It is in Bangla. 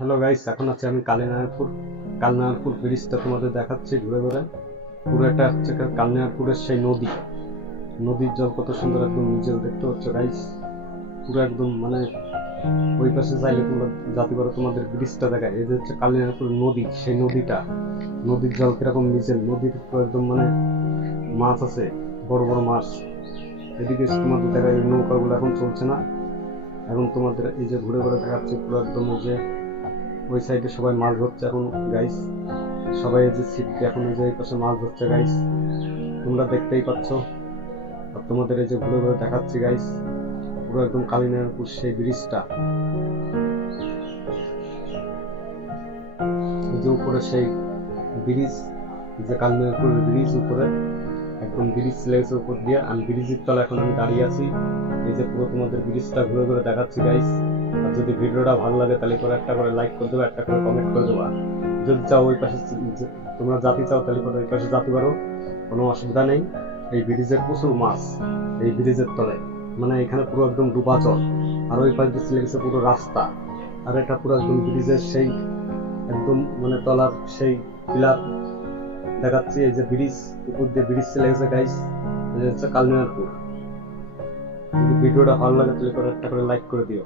হ্যালো গাইস, এখন আছি আমি কালনারপুর ব্রিজটা তোমাদের দেখাচ্ছি ঘুরে ঘুরে। পুরোটা হচ্ছে কালনারপুরের সেই নদীর জল কত সুন্দর একদম নিজেও দেখতে পাচ্ছ গাইস। পুরো একদম মানে ওই পাশে চাইলে তোমরা যাতে পারো, তোমাদের ব্রিজটা দেখায়। এই যে হচ্ছে কালনারপুর নদী, সেই নদীর জল কিরকম নিজের নদীর পুরো একদম মানে মাছ আছে, বড় বড় মাছ। এদিকে তোমাদের দেখা এই নৌকাগুলো এখন চলছে না, এখন তোমাদের এই যে ঘুরে ঘুরে দেখাচ্ছে পুরো একদম ওই যে ওই সাইডে সবাই মাছ ধরছে এখন গাইস। সবাই এই যে ছিপ দিয়ে এখন এই যে এই পাশে মাছ ধরছে গাইস, তোমরা দেখতেই পাচ্ছ। আর তোমাদের এই যে ঘুরে ঘুরে দেখাচ্ছি গাইস, পুরো একদম কালিনারপুর সেই ব্রিজটা, এই যে উপরে সেই ব্রিজ, যে কালিনারপুরের ব্রিজ উপরে একদম ব্রিজ লেগেছে উপর দিয়ে। আমি ব্রিজের তলা এখন আমি দাঁড়িয়ে আছি। এই যে পুরো তোমাদের ব্রিজটা ঘুরে ঘুরে দেখাচ্ছি গাইস। আর যদি ভিডিওটা ভালো লাগে তাহলে করে একটা করে লাইক করে দেবো, একটা করে কমেন্ট করে দেবো। যদি চাও ওই পাশে তোমরা জাতি চাও তাহলে করে ওই পাশে জাতি পারো, কোনো অসুবিধা নেই। এই ব্রিজের প্রচুর মাছ এই ব্রিজের তলায়, মানে এখানে পুরো একদম ডুবা জল। আর ওই পাশ দিয়ে চলে গেছে পুরো রাস্তা। আর এটা পুরো একদম ব্রিজের সেই একদম মানে তলার সেই পিলার দেখাচ্ছি। এই যে ব্রিজ, উপর দিয়ে ব্রিজ চলে গেছে গাইস, এই হচ্ছে কালনারপুর। যদি ভিডিওটা ভালো লাগে তাহলে করে একটা করে লাইক করে দিও।